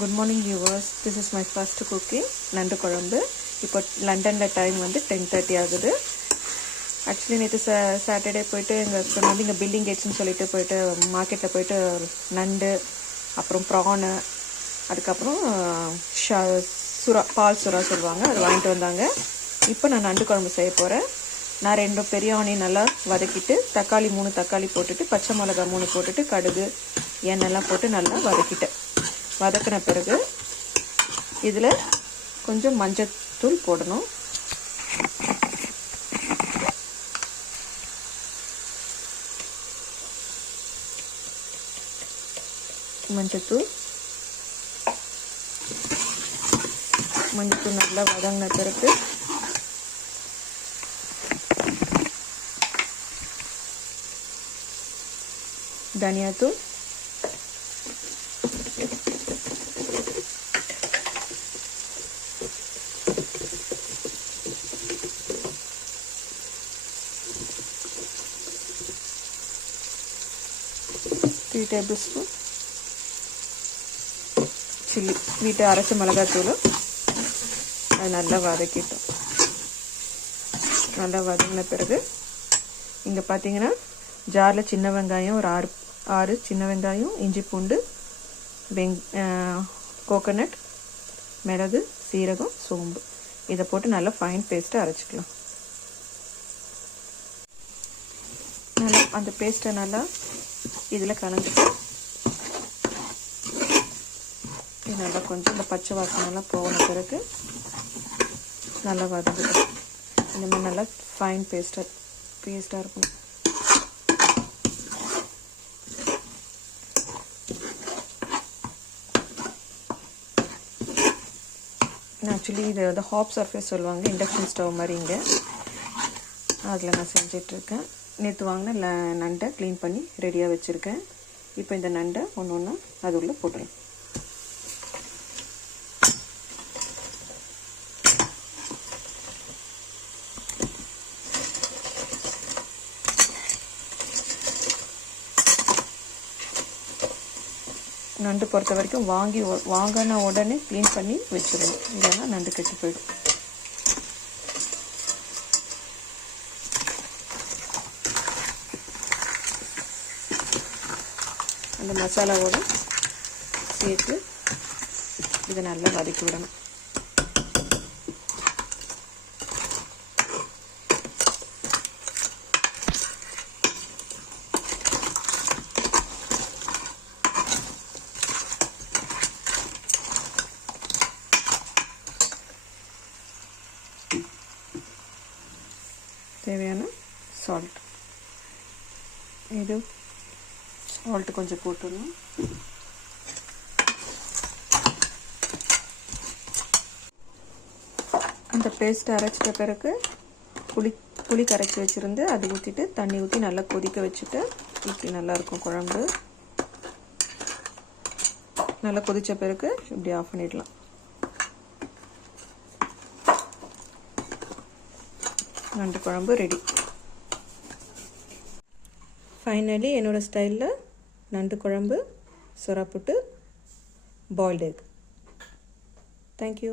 Good morning viewers. This is my first cooking. நண்டு குழம்பு. இப்போ லண்டன்ல டைம் வந்து 10:30 ஆகுது. ஆக்சுவலி நேற்று சாட்டர்டே போயிட்டு எங்கள் ஹஸ்பண்ட் வந்து இங்கே பில்டிங் கேட்ஸ்ன்னு சொல்லிட்டு போயிட்டு மார்க்கெட்டில் போயிட்டு நண்டு அப்புறம் ப்ரானு அதுக்கப்புறம் சுறா பால் சுறா சொல்லுவாங்க அது வாங்கிட்டு வந்தாங்க. இப்போ நான் நண்டு குழம்பு செய்ய போகிறேன். நான் 2 பெரிய ஆனியன் நல்லா வதக்கிட்டு தக்காளி 3 தக்காளி போட்டுட்டு பச்சை மிளகா 3 போட்டுட்டு கடுகு எண்ணெய்லாம் போட்டு நல்லா வதக்கிட்டேன். வதக்கின பிறகு இதில் கொஞ்சம் மஞ்சத்தூள் போடணும். மஞ்சத்தூள் நல்லா வதங்கின பிறகு தனியாத்தூள் டேபிள்ஸ்பூன் சில்லி வீட்டு அரைச்ச மிளகாத்தூள் அது நல்லா வதக்கிட்டோம். நல்லா வதங்கின பிறகு இங்கே பார்த்தீங்கன்னா ஜாரில் சின்ன வெங்காயம் ஒரு 6 சின்ன வெங்காயம், இஞ்சி பூண்டு, கோகோனட், மிளகு, சீரகம், சோம்பு இதை போட்டு நல்லா ஃபைன் பேஸ்ட்டை அரைச்சிக்கலாம். நல்லா அந்த பேஸ்ட்டை நல்லா இதில் கலந்துட்டு நல்லா கொஞ்சம் இந்த பச்சை வாசனைலாம் போன பிறகு நல்லா வதக்கிடும். இந்த மாதிரி நல்லா ஃபைன் பேஸ்ட்டாக இருக்கும். ஆக்சுவலி இது வந்து ஹாப் சர்ஃபேஸ் சொல்லுவாங்க, இண்டக்ஷன் ஸ்டவ் மாதிரி. இங்கே அதில் நான் செஞ்சிட்ருக்கேன். நேற்று வாங்கின நண்டை க்ளீன் பண்ணி ரெடியாக வச்சுருக்கேன். இப்போ இந்த நண்டை ஒன்று ஒன்றா அது உள்ளே போட்டுடலாம். நண்டு பொறுத்த வரைக்கும் வாங்கின உடனே க்ளீன் பண்ணி வச்சுருவோம், இல்லைன்னா நண்டு கெட்டு போயிடும். அந்த மசாலாவோடு சேர்த்து இதை நல்லா வதக்கி விடணும். தேவையான சால்ட், இது சால்ட்டு கொஞ்சம் போட்டுடணும். அந்த பேஸ்ட் அரைச்சிட்ட பிறகு புளி கரைச்சி வச்சுருந்து அது ஊற்றிட்டு தண்ணி ஊற்றி நல்லா கொதிக்க வச்சுட்டு இப்படி நல்லாயிருக்கும் குழம்பு. நல்லா கொதித்த பிறகு இப்படி ஆஃப் பண்ணிடலாம். நண்டு குழம்பு ரெடி. ஃபைனலி என்னோடய ஸ்டைலில் நண்டு குழம்பு, சுறா புட்டு, பாயில்டு எக். தேங்க்யூ.